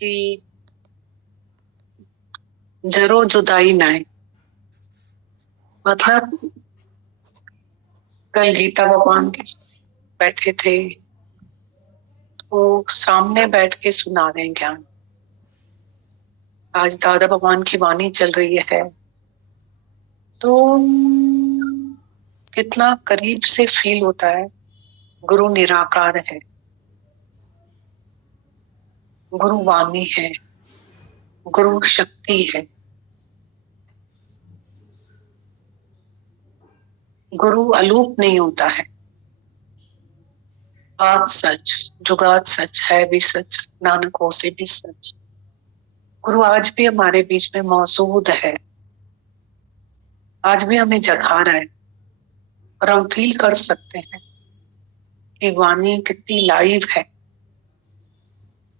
कि जरो जुदाई ना है। मतलब कल गीता भगवान के बैठे थे, वो सामने बैठ के सुना रहे हैं ज्ञान। आज दादा भगवान की वाणी चल रही है, तो कितना करीब से फील होता है। गुरु निराकार है, गुरु वाणी है, गुरु शक्ति है, गुरु अलूप नहीं होता है। बात सच, जुगात सच, है भी सच, नानक हो से भी सच। गुरु आज भी हमारे बीच में मौजूद है, आज भी हमें जगा रहा है, और हम फील कर सकते हैं कि वाणी कितनी लाइव है,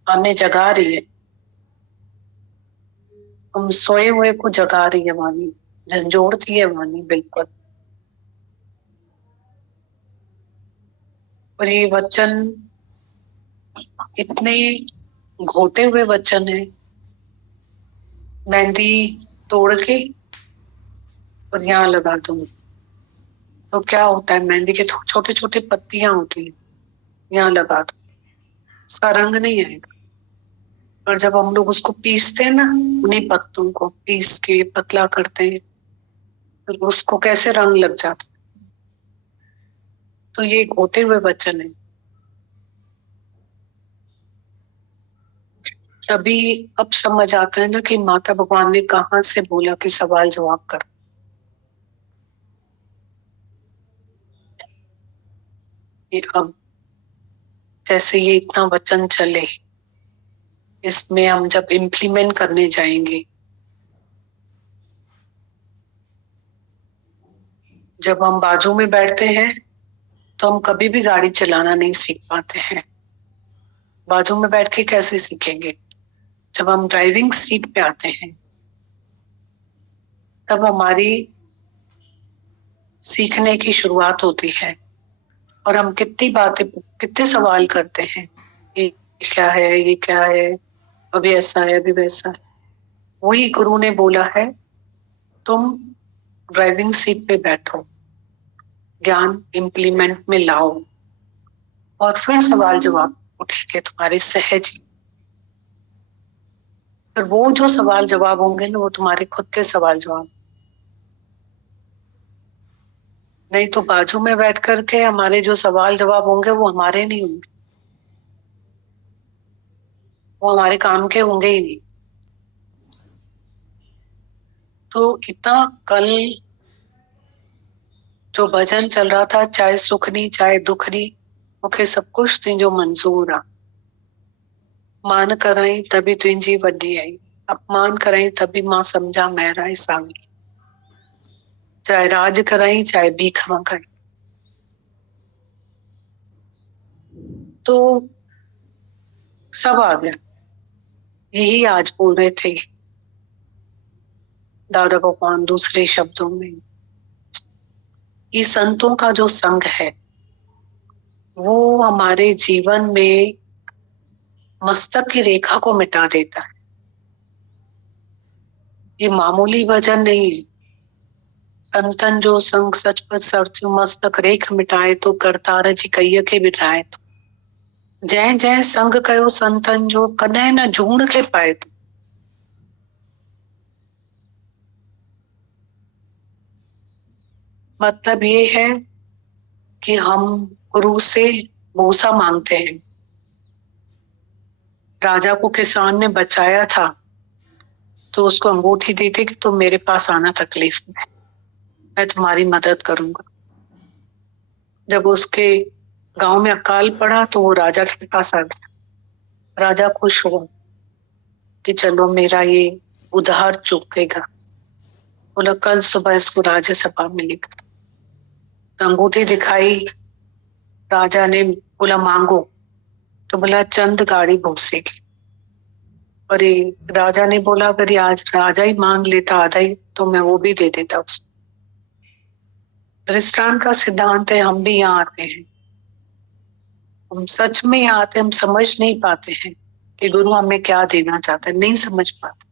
हमें जगा रही है। हम सोए हुए को जगा रही है वाणी, झंझोड़ती है वाणी बिल्कुल। और ये वचन इतने घोटे हुए वचन है। मेहंदी तोड़ के और यहाँ लगा दूंगी तो क्या होता है, मेहंदी के छोटे छोटे पत्तियां होती है, यहाँ लगा दो, उसका रंग नहीं आएगा। और जब हम लोग उसको पीसते हैं ना, उन्हीं पत्तों को पीस के पतला करते हैं, फिर उसको कैसे रंग लग जाता है। तो ये घोटे हुए वचन है। तभी अब समझ आता है ना कि माता भगवान ने कहाँ से बोला कि सवाल जवाब कर। ये अब जैसे ये इतना वचन चले, इसमें हम जब इम्प्लीमेंट करने जाएंगे, जब हम बाजू में बैठते हैं तो हम कभी भी गाड़ी चलाना नहीं सीख पाते हैं। बाजू में बैठ के कैसे सीखेंगे? जब हम ड्राइविंग सीट पे आते हैं तब हमारी सीखने की शुरुआत होती है। और हम कितनी बातें, कितने सवाल करते हैं, ये क्या है, ये क्या है, अभी ऐसा है, अभी वैसा है। वही गुरु ने बोला है, तुम ड्राइविंग सीट पे बैठो, ज्ञान इम्प्लीमेंट में लाओ, और फिर सवाल जवाब उठेंगे तुम्हारे सहज। फिर वो जो सवाल जवाब होंगे ना, वो तुम्हारे खुद के सवाल जवाब। नहीं तो बाजू में बैठ करके हमारे जो सवाल जवाब होंगे वो हमारे नहीं होंगे, वो हमारे काम के होंगे ही नहीं। तो इतना कल जो भजन चल रहा था, चाहे सुखनी चाहे दुखनी, मूंखे सब कुछ तुझो मंजूर आ। मान कराई तभी तुझी वड्डी आई, अपमान कराई तभी मां समझा महराई सावली। चाहे राज कराई चाहे भीख मंगाई। तो सब आ गया। यही आज बोल रहे थे दादा भगवान दूसरे शब्दों में। ये संतों का जो संग है वो हमारे जीवन में मस्तक की रेखा को मिटा देता है। ये मामूली वचन नहीं है। संतन जो संग सचपच सरत्यु मस्तक रेख मिटाए, तो करतार जी कहिए के बिठाए। तो जय जय संग कयो संतन जो, कदे न जूण के पाए। तो मतलब ये है कि हम गुरु से भूसा मांगते हैं। राजा को किसान ने बचाया था तो उसको अंगूठी दी थी कि तुम मेरे पास आना तकलीफ में, मैं तुम्हारी मदद करूंगा। जब उसके गांव में अकाल पड़ा तो वो राजा के पास आ गया। राजा खुश हुआ कि चलो मेरा ये उधार चुकेगा। बोला कल सुबह इसको राज्यसभा मिलेगा। तो अंगूठी दिखाई, राजा ने बोला मांगो। तो बोला चंद गाड़ी भूसे की। और ये राजा ने बोला अगर ये आज राजा ही मांग लेता आधा ही, तो मैं वो भी दे देता उसको। दृष्टांत का सिद्धांत है, हम भी यहाँ आते हैं, हम सच में यहाँ आते हैं, हम समझ नहीं पाते हैं कि गुरु हमें क्या देना चाहता है, नहीं समझ पाते।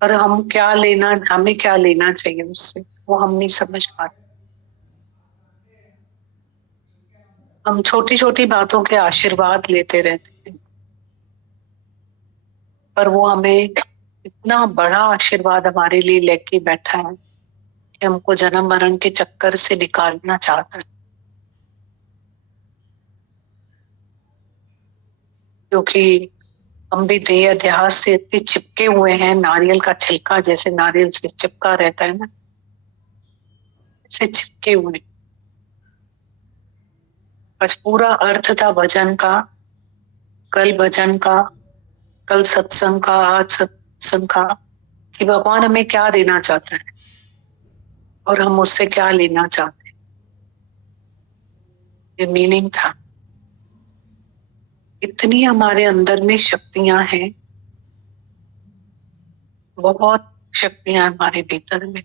और हमें क्या लेना चाहिए उससे, वो हम नहीं समझ पाते। हम छोटी छोटी बातों के आशीर्वाद लेते रहते हैं, पर वो हमें इतना बड़ा आशीर्वाद हमारे लिए लेके बैठा है कि हमको जन्म मरण के चक्कर से निकालना चाहता है। क्योंकि हम भी देह अध्यास से इतने चिपके हुए हैं, नारियल का छिलका जैसे नारियल से चिपका रहता है ना, से चिपके हुए। आज पूरा अर्थ था भजन का, कल भजन का, कल सत्संग का, आज सत्संग का, कि भगवान हमें क्या देना चाहता है और हम उससे क्या लेना चाहते हैं। ये मीनिंग था। इतनी हमारे अंदर में शक्तियां हैं, बहुत शक्तियां हमारे भीतर में,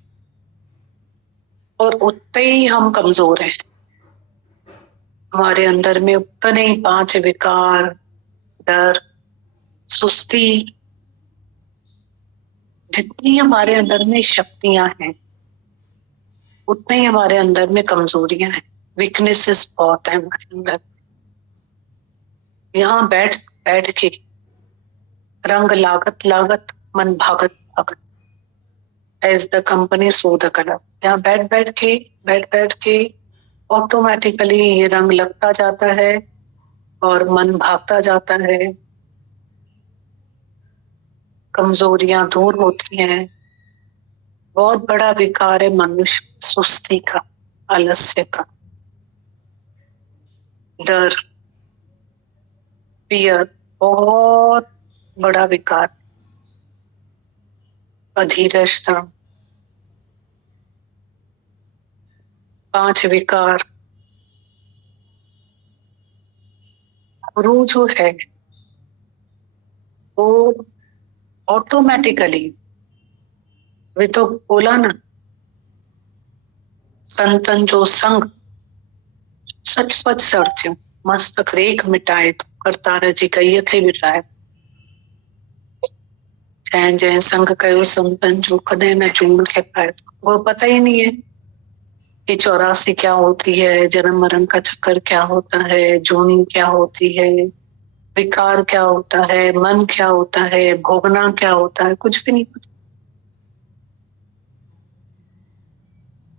और उतने ही हम कमजोर हैं। हमारे अंदर में उतने ही 5 विकार, डर, सुस्ती, जितनी हमारे अंदर में शक्तियां हैं उतने ही हमारे अंदर में कमजोरियां हैं, वीकनेसेस बहुत है हमारे अंदर। यहाँ बैठ बैठ के रंग लागत लागत, मन भागत भागत, as the company so the colour. यहाँ बैठ बैठ के ऑटोमेटिकली ये रंग लगता जाता है और मन भागता जाता है, कमजोरियां दूर होती हैं। बहुत बड़ा विकार है मनुष्य सुस्ती का, आलस्य का, डर, फियर, बहुत बड़ा विकार, अधीरजता, 5 विकार। गुरु जो है वो ऑटोमेटिकली, वे तो बोला ना, संतन जो संग सचपच सरत्यो, मस्तक रेख मिटाए तो करतार जी कही थे बिठाए। जय जय संग कयो संतन जो कदे न चूड़ के पाए। वो पता ही नहीं है कि 84 क्या होती है, जन्म मरण का चक्कर क्या होता है, जोनी क्या होती है, विकार क्या होता है, मन क्या होता है, भोगना क्या होता है, कुछ भी नहीं पता।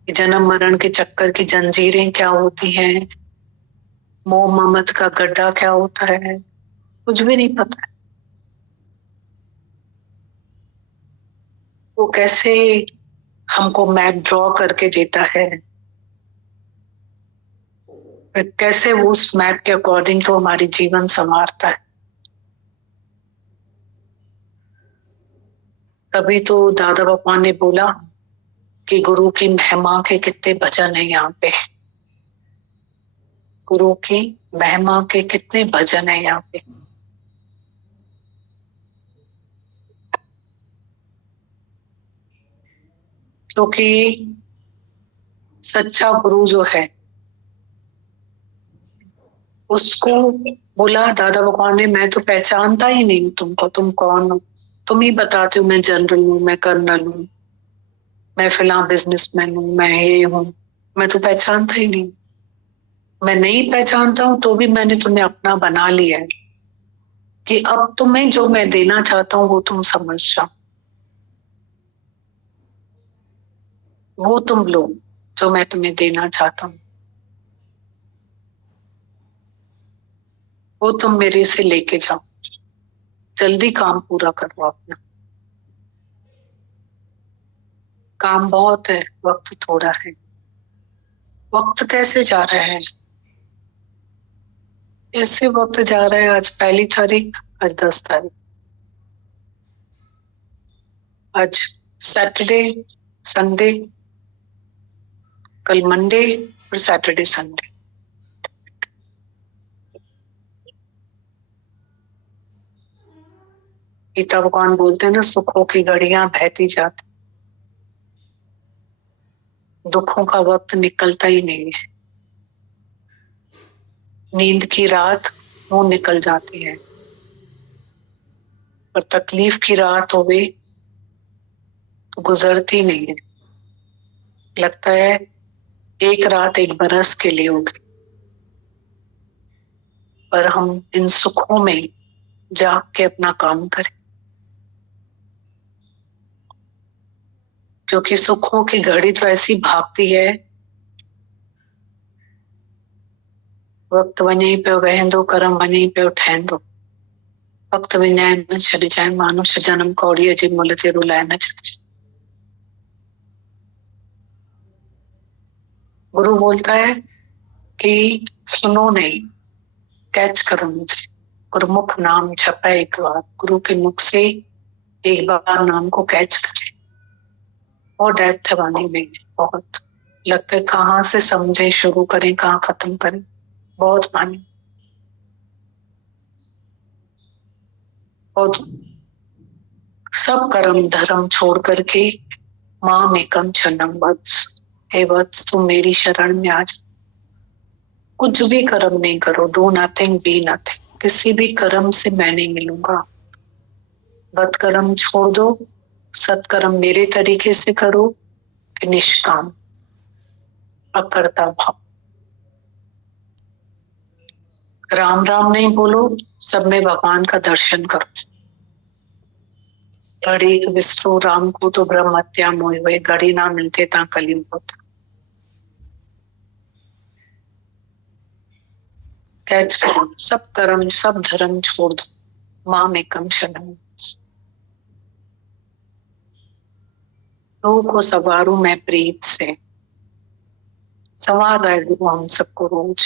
जन्म मरण के चक्कर की जंजीरें क्या होती हैं, मोह ममत का गड्ढा क्या होता है, कुछ भी नहीं पता। वो कैसे हमको मैप ड्रॉ करके देता है, फिर कैसे वो उस मैप के अकॉर्डिंग तो हमारी जीवन संवारता है। तभी तो दादा भगवान ने बोला कि गुरु की महिमा के कितने भजन है यहाँ पे, गुरु की महिमा के कितने भजन है यहाँ पे। क्योंकि सच्चा गुरु जो है उसको बोला दादा भगवान ने, मैं तो पहचानता ही नहीं हूँ तुमको, तुम कौन हो, तुम ही बताते हो मैं जनरल हूँ, मैं कर्नल हूँ, मैं फिलहाल बिजनेसमैन हूँ, मैं ये हूँ, मैं तो पहचानता ही नहीं। मैं नहीं पहचानता हूँ तो भी मैंने तुम्हें अपना बना लिया है कि अब तुम्हें जो मैं देना चाहता हूँ वो तुम समझ जाओ, वो तुम लो जो मैं तुम्हें देना चाहता हूँ, वो तुम मेरे से लेके जाओ, जल्दी काम पूरा करो अपना। काम बहुत है, वक्त थोड़ा है। वक्त कैसे जा रहा है, ऐसे वक्त जा रहा है। आज 1 तारीख, आज 10 तारीख, आज सैटरडे, संडे, कल मंडे, और सैटरडे संडे। गीता भगवान बोलते हैं ना, सुखों की घड़ियां बहती जाती, दुखों का वक्त निकलता ही नहीं है। नींद की रात वो निकल जाती है। पर तकलीफ की रात होवे तो गुजरती नहीं है, लगता है एक रात एक बरस के लिए होगी। पर हम इन सुखों में जाग के अपना काम करें, क्योंकि सुखों की घड़ी तो ऐसी भागती है, वक्त वञे पियो वहंदो, करम वञे पियो ठहंदो। वक्त विञाए न छॾिजाए, मानुष जन्म कौड़ीअ जे मुल्ह ते रुलाए न छॾिजाए। गुरु बोलता है कि सुनो नहीं, कैच करो मुझे। गुरुमुख नाम छपे एक बार, गुरु के मुख से एक बार नाम को कैच करें। और डेप्थ वाणी में बहुत लगता है, कहाँ से समझे शुरू करें, कहाँ खत्म करें, बहुत वाणी। और सब कर्म धर्म छोड़ करके माम एकम शरणम वत्स, हे वत्स तुम मेरी शरण में आ जा। कुछ भी कर्म नहीं करो, डू नथिंग बी नथिंग, किसी भी कर्म से मैं नहीं मिलूंगा। बद कर्म छोड़ दो, सत्कर्म मेरे तरीके से करो कि निष्काम अकर्ता भाव। राम राम नहीं बोलो, सब में भगवान का दर्शन करो। घड़ी विष्णु राम को तो ब्रह्म हत्या मोह हुए, घड़ी ना मिलते ता कलयुग होता। कैच करो, सब कर्म सब धर्म छोड़ दो, माम एकम शरणम। रोग को सवारू मैं प्रीत से, सवार रहे गुरु हम सबको रोज।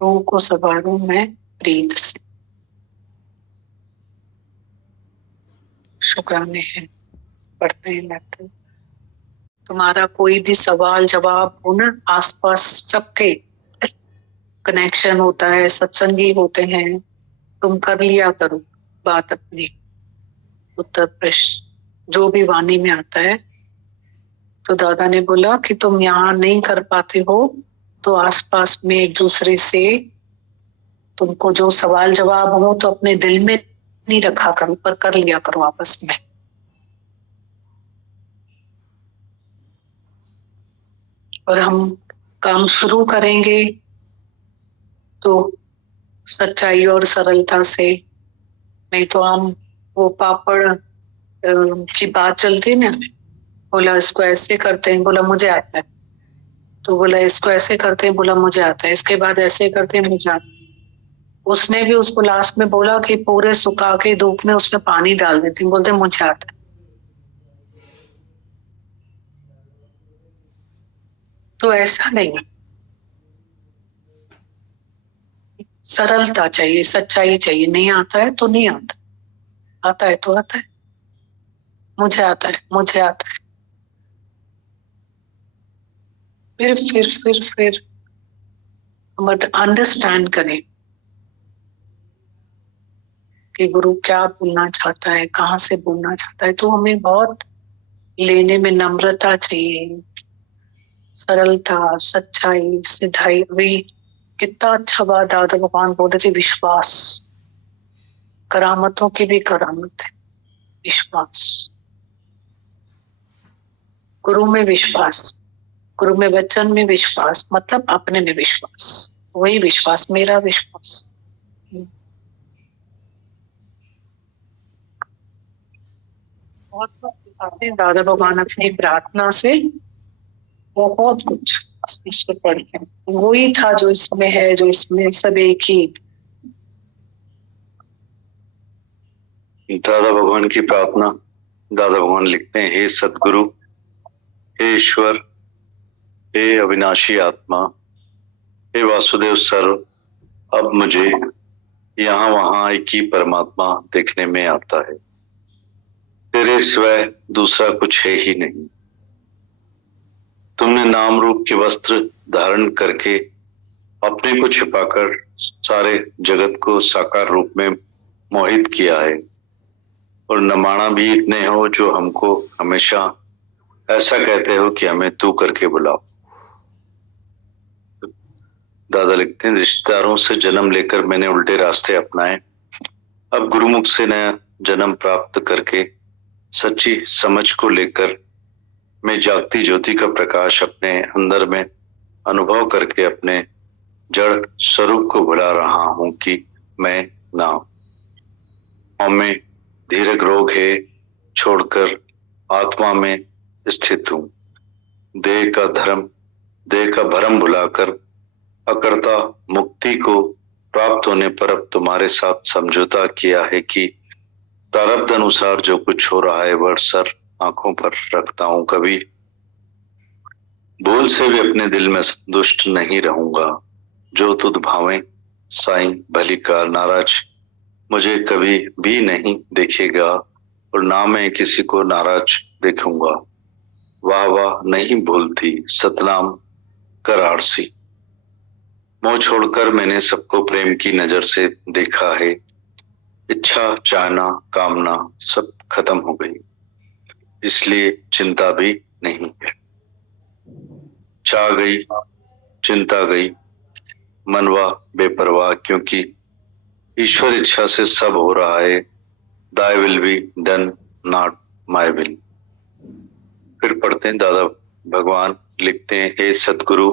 रोग को सवारू मैं प्रीत से। शुक्राने हैं, पढ़ते हैं बैठते। तुम्हारा कोई भी सवाल जवाब हो ना, आसपास सबके कनेक्शन होता है, सत्संगी होते हैं, तुम कर लिया करो बात अपनी, उत्तर प्रश्न जो भी वाणी में आता है। तो दादा ने बोला कि तुम यहाँ नहीं कर पाते हो तो आसपास में एक दूसरे से तुमको जो सवाल जवाब हो तो अपने दिल में नहीं रखा करो, पर कर लिया करो आपस में। और हम काम शुरू करेंगे तो सच्चाई और सरलता से, नहीं तो हम वो पापड़ की बात चलती ना, बोला इसको ऐसे करते हैं, बोला मुझे आता है, तो बोला इसको ऐसे करते हैं, बोला मुझे आता है, इसके बाद ऐसे करते हैं, मुझे आता है। उसने भी उसको लास्ट में बोला कि पूरे सुखा के धूप में उसमें पानी डाल देती, बोलते मुझे आता है। तो ऐसा नहीं, सरलता चाहिए, सच्चाई चाहिए। नहीं आता है तो नहीं आता, आता है तो आता है, मुझे आता है, मुझे आता है। फिर हम अंडरस्टैंड करें कि गुरु क्या बोलना चाहता है, कहाँ से बोलना चाहता है। तो हमें बहुत लेने में नम्रता चाहिए, सरलता, सच्चाई, सिधाई। अभी कितना अच्छा बात दादा भगवान बोल रहे थे, विश्वास। करामतों की भी करामत है विश्वास, गुरु में विश्वास, गुरु में वचन में विश्वास, मतलब अपने में विश्वास। वही विश्वास, मेरा विश्वास। बहुत दिखाते हैं दादा भगवान अपनी प्रार्थना से बहुत कुछ ईश्वर पढ़ते हैं। वही था जो इसमें है, जो इसमें सब एक ही। दादा भगवान की प्रार्थना, दादा भगवान लिखते हैं, हे सदगुरु, हे ईश्वर, हे अविनाशी आत्मा, हे वासुदेव सर्व, अब मुझे यहाँ वहाँ एक ही परमात्मा देखने में आता है। तेरे सिवाय दूसरा कुछ है ही नहीं। तुमने नाम रूप के वस्त्र धारण करके अपने को छिपाकर सारे जगत को साकार रूप में मोहित किया है, और नमाणा भी इतने हो जो हमको हमेशा ऐसा कहते हो कि हमें तू करके बुलाओ। दादा लिखते हैं, रिश्तेदारों से जन्म लेकर मैंने उल्टे रास्ते अपनाए। अब गुरुमुख से नया जन्म प्राप्त करके सच्ची समझ को लेकर मैं जागती ज्योति का प्रकाश अपने अंदर में अनुभव करके अपने जड़ स्वरूप को भुला रहा हूं कि मैं ना हूं। में धीरज रोग है छोड़कर आत्मा में स्थित हूं। देह का भरम भुलाकर अकर्ता मुक्ति को प्राप्त होने पर अब तुम्हारे साथ समझौता किया है कि प्रारब्ध अनुसार जो कुछ हो रहा है वह सर आंखों पर रखता हूं। कभी भूल से भी अपने दिल में संतुष्ट नहीं रहूंगा। जो तुद भावें साईं भली कार। नाराज मुझे कभी भी नहीं देखेगा और ना मैं किसी को नाराज देखूंगा। वाह वाह नहीं भूलती सतनाम कर आरसी। मोह छोड़कर मैंने सबको प्रेम की नजर से देखा है। इच्छा चाहना कामना सब खत्म हो गई, इसलिए चिंता भी नहीं है। चाह गई चिंता गई मनवा बेपरवाह, क्योंकि ईश्वर इच्छा से सब हो रहा है। Thy will be done not my will. फिर पढ़ते हैं, दादा भगवान लिखते हैं, हे सदगुरु,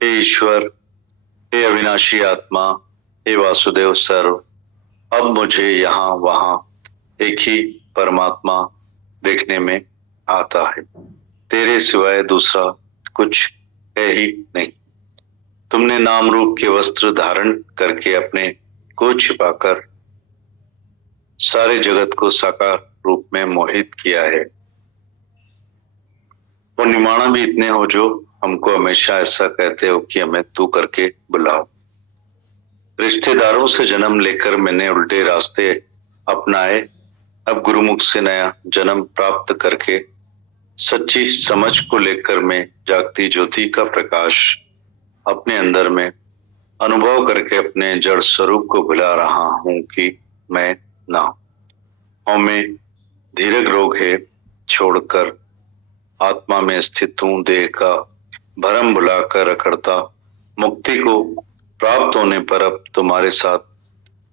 हे ईश्वर, हे अविनाशी आत्मा, हे वासुदेव सर्व, अब मुझे यहाँ वहां एक ही परमात्मा देखने में आता है। तेरे सिवाय दूसरा कुछ है ही नहीं। तुमने नाम रूप के वस्त्र धारण करके अपने को छिपाकर सारे जगत को साकार रूप में मोहित किया है। और निमाणा भी इतने हो जो हमको हमेशा ऐसा कहते हो कि हमें तू करके बुलाओ। रिश्तेदारों से जन्म लेकर मैंने उल्टे रास्ते अपनाए। अब गुरुमुख से नया जन्म प्राप्त करके सच्ची समझ को लेकर मैं जागती ज्योति का प्रकाश अपने अंदर में अनुभव करके अपने जड़ स्वरूप को भुला रहा हूं कि मैं ना हूं। में धीरज रोग है छोड़कर आत्मा में स्थित हूं। देह का भरम भुलाकर अकर्ता मुक्ति को प्राप्त होने पर अब तुम्हारे साथ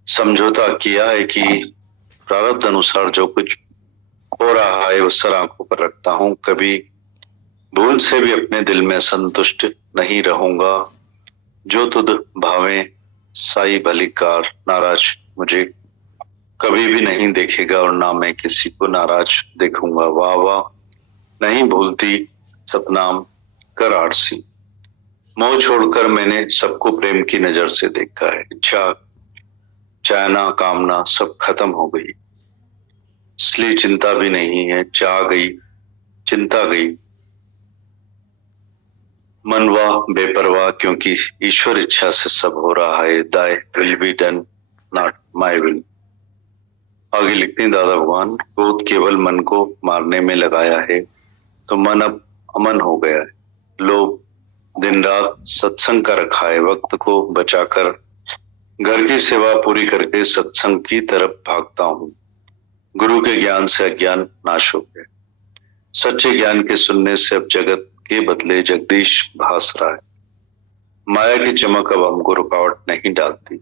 समझौता किया है कि प्रारब्ध अनुसार जो कुछ हो रहा है उस सर आंखों पर रखता हूं। कभी भूल से भी अपने दिल में संतुष्ट नहीं रहूंगा। जो तुद भावें साई भली कार। नाराज मुझे कभी भी नहीं देखेगा और ना मैं किसी को नाराज देखूंगा। वाह वाह नहीं भूलती सतनाम कर आरसी। मोह छोड़कर मैंने सबको प्रेम की नजर से देखा है। इच्छा चाहना कामना सब खत्म हो गई, इसलिए चिंता भी नहीं है। चाह गई चिंता गई मनवा बेपरवाह, क्योंकि ईश्वर इच्छा से सब हो रहा है। Thy will be done not my will. आगे लिखते हैं, दादा भगवान, क्रोध केवल मन को मारने में लगाया है तो मन अब अमन हो गया है। लोभ दिन रात सत्संग का रखा है। वक्त को बचाकर घर की सेवा पूरी करके सत्संग की तरफ भागता हूँ। गुरु के ज्ञान से अज्ञान नाश हो गया। सच्चे ज्ञान के सुनने से अब जगत के बदले जगदीश भास रहा है। माया की चमक अब हमको रुकावट नहीं डालती।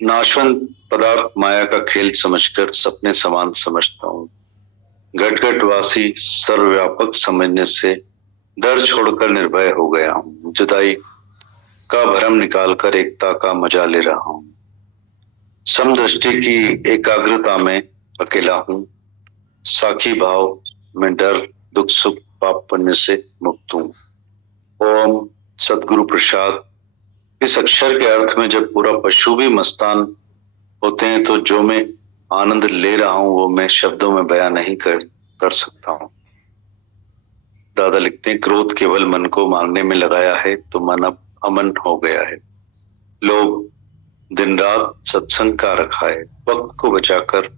नाशवंत पदार्थ माया का खेल समझकर सपने समान समझता हूँ। घट घट वासी सर्वव्यापक समझने से डर छोड़कर निर्भय हो गया हूँ। जुदाई का भरम निकालकर एकता का मजा ले रहा हूँ। समदृष्टि की एकाग्रता में अकेला हूँ। साखी भाव में डर दुख सुख पाप पुण्य से मुक्त हूँ। ओम सदगुरु प्रसाद। इस अक्षर के अर्थ में जब पूरा पशु भी मस्तान होते हैं तो जो मैं आनंद ले रहा हूं वो मैं शब्दों में बयां नहीं कर सकता हूं। दादा लिखते हैं, क्रोध केवल मन को मारने में लगाया है तो मन अब अमन हो गया है। लोग दिन रात सत्संग का रखा है। वक्त को बचाकर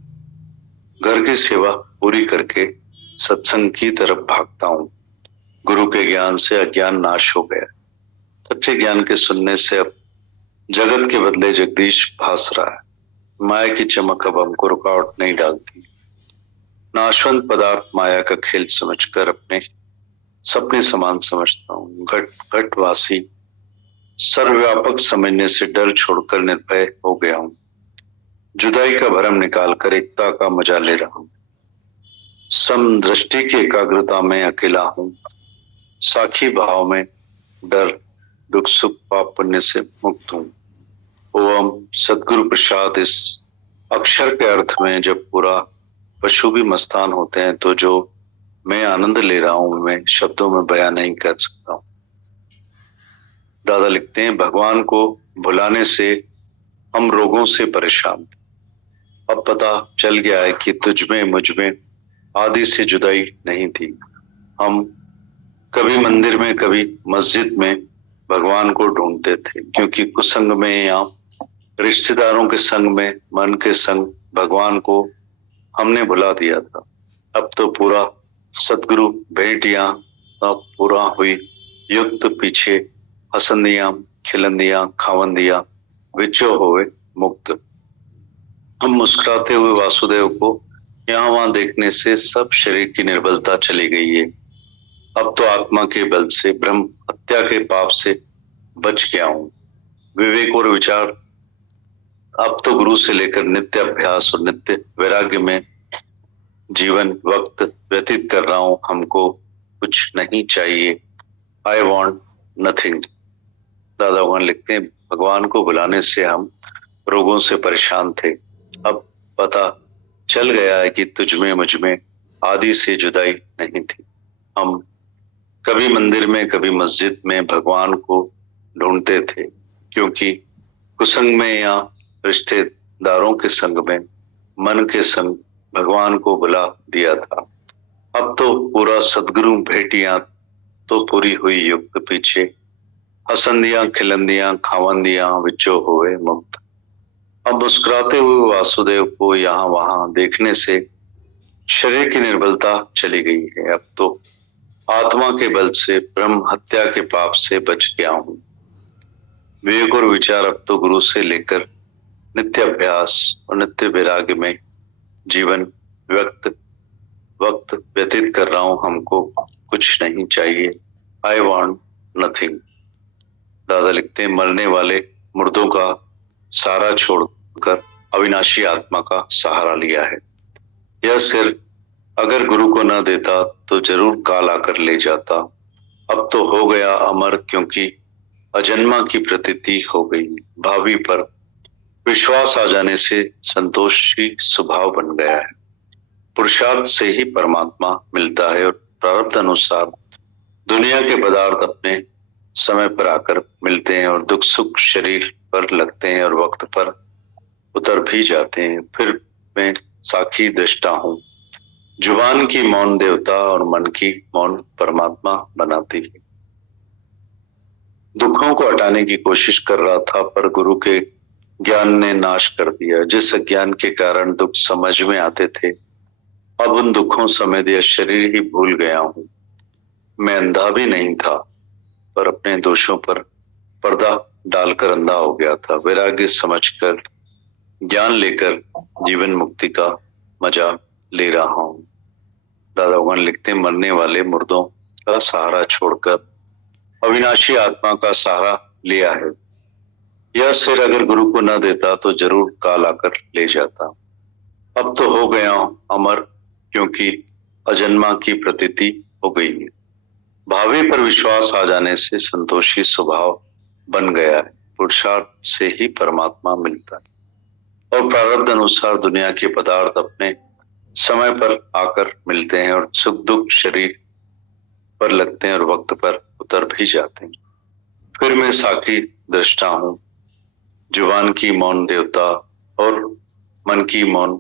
घर की सेवा पूरी करके सत्संग की तरफ भागता हूँ। गुरु के ज्ञान से अज्ञान नाश हो गया। सच्चे ज्ञान के सुनने से अब जगत के बदले जगदीश भास रहा है। माया की चमक अब हमको रुकावट नहीं डालती। नाशवंत पदार्थ माया का खेल समझकर अपने सपने समान समझता हूँ। घट घटवासी सर्वव्यापक समझने से डर छोड़कर निर्भय हो गया हूँ। जुदाई का भरम निकालकर एकता का मजा ले रहा हूँ। समदृष्टि की एकाग्रता में अकेला हूँ। साखी भाव में डर दुख सुख पाप पुण्य से मुक्त हूँ। ओम सदगुरु प्रसाद इस अक्षर के अर्थ में जब पूरा पशु भी मस्तान होते हैं तो जो मैं आनंद ले रहा हूं मैं शब्दों में बयां नहीं कर सकता हूं। दादा लिखते हैं भगवान को भुलाने से हम रोगों से परेशान थे। अब पता चल गया है कि तुझ में मुझ में आदि से जुदाई नहीं थी। हम कभी मंदिर में कभी मस्जिद में भगवान को ढूंढते थे, क्योंकि कुसंग में या रिश्तेदारों के संग में मन के संग भगवान को हमने भुला दिया था। अब तो पूरा सदगुरु भेंटियां पूरा हुई युक्त पीछे हसंदियां खिलंदियां खावंदियां विचो होवे मुक्त। हम मुस्कुराते हुए वासुदेव को यहाँ वहां देखने से सब शरीर की निर्बलता चली गई है। अब तो आत्मा के बल से ब्रह्म हत्या के पाप से बच गया हूँ। विवेक और विचार अब तो गुरु से लेकर नित्य अभ्यास और नित्य वैराग्य में जीवन वक्त व्यतीत कर रहा हूं। हमको कुछ नहीं चाहिए। I want nothing. दादा भगवान लिखते हैं भगवान को बुलाने से हम रोगों से परेशान थे। अब पता चल गया है कि तुझ में मुझ में आदि से जुदाई नहीं थी। हम कभी मंदिर में कभी मस्जिद में भगवान को ढूंढते थे, क्योंकि कुसंग में या रिश्तेदारों के संग में मन के संग भगवान को बुला दिया था। अब तो पूरा सदगुरु भेटियां तो पूरी हुई युक्त पीछे हसंदियां खिलंदियां खावंदियां विचो हुए मुक्त। अब मुस्कुराते हुए वासुदेव को यहाँ वहां देखने से शरीर की निर्बलता चली गई है। अब तो आत्मा के बल से ब्रह्म हत्या के पाप से बच गया हूँ। विवेक और विचार अब तो गुरु से लेकर नित्य अभ्यास और नित्य वैराग्य में जीवन वक्त व्यतीत कर रहा हूं। हमको कुछ नहीं चाहिए। I want nothing. दादा लिखते हैं मरने वाले मुर्दों का सहारा छोड़कर अविनाशी आत्मा का सहारा लिया है। यह सिर अगर गुरु को न देता तो जरूर काल आकर ले जाता। अब तो हो गया अमर, क्योंकि अजन्मा की प्रतीति हो गई। भावी पर विश्वास आ जाने से संतोषी स्वभाव बन गया है। पुरुषार्थ से ही परमात्मा मिलता है और प्रारब्ध अनुसार दुनिया के पदार्थ अपने समय पर आकर मिलते हैं और दुख सुख शरीर पर लगते हैं और वक्त पर उतर भी जाते हैं। फिर मैं साक्षी दृष्टा हूँ। जुबान की मौन देवता और मन की मौन परमात्मा बनाती है। दुखों को हटाने की कोशिश कर रहा था, पर गुरु के ज्ञान ने नाश कर दिया। जिस अज्ञान के कारण दुख समझ में आते थे, अब उन दुखों समेत यह शरीर ही भूल गया हूँ। मैं अंधा भी नहीं था, पर अपने दोषों पर पर्दा डालकर अंधा हो गया था। वैराग्य समझकर ज्ञान लेकर जीवन मुक्ति का मजा ले रहा हूँ। दादा भगवान लिखते मरने वाले मुर्दों का सहारा छोड़कर अविनाशी आत्मा का सहारा लिया है। यह सिर अगर गुरु को न देता तो जरूर काल आकर ले जाता। अब तो हो गया अमर, क्योंकि अजन्मा की प्रतीति हो गई है। भावी पर विश्वास आ जाने से संतोषी स्वभाव बन गया है। पुरुषार्थ से ही परमात्मा मिलता है और प्रारब्ध अनुसार दुनिया के पदार्थ अपने समय पर आकर मिलते हैं और सुख दुख शरीर पर लगते हैं और वक्त पर उतर भी जाते हैं। फिर मैं साक्षी दृष्टा हूँ। जुबान की मौन देवता और मन की मौन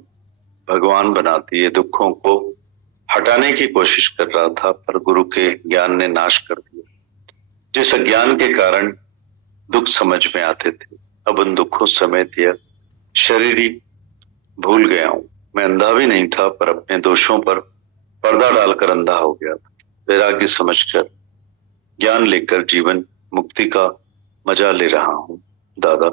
भगवान बनाती है। दुखों को हटाने की कोशिश कर रहा था, पर गुरु के ज्ञान ने नाश कर दिया। जिस अज्ञान के कारण दुख समझ में आते थे, अब उन दुखों समेत यह शरीर ही भूल गया हूँ। मैं अंधा भी नहीं था, पर अपने दोषों पर पर्दा डालकर अंधा हो गया था। वैराग्य समझकर ज्ञान लेकर जीवन मुक्ति का मजा ले रहा हूँ। दादा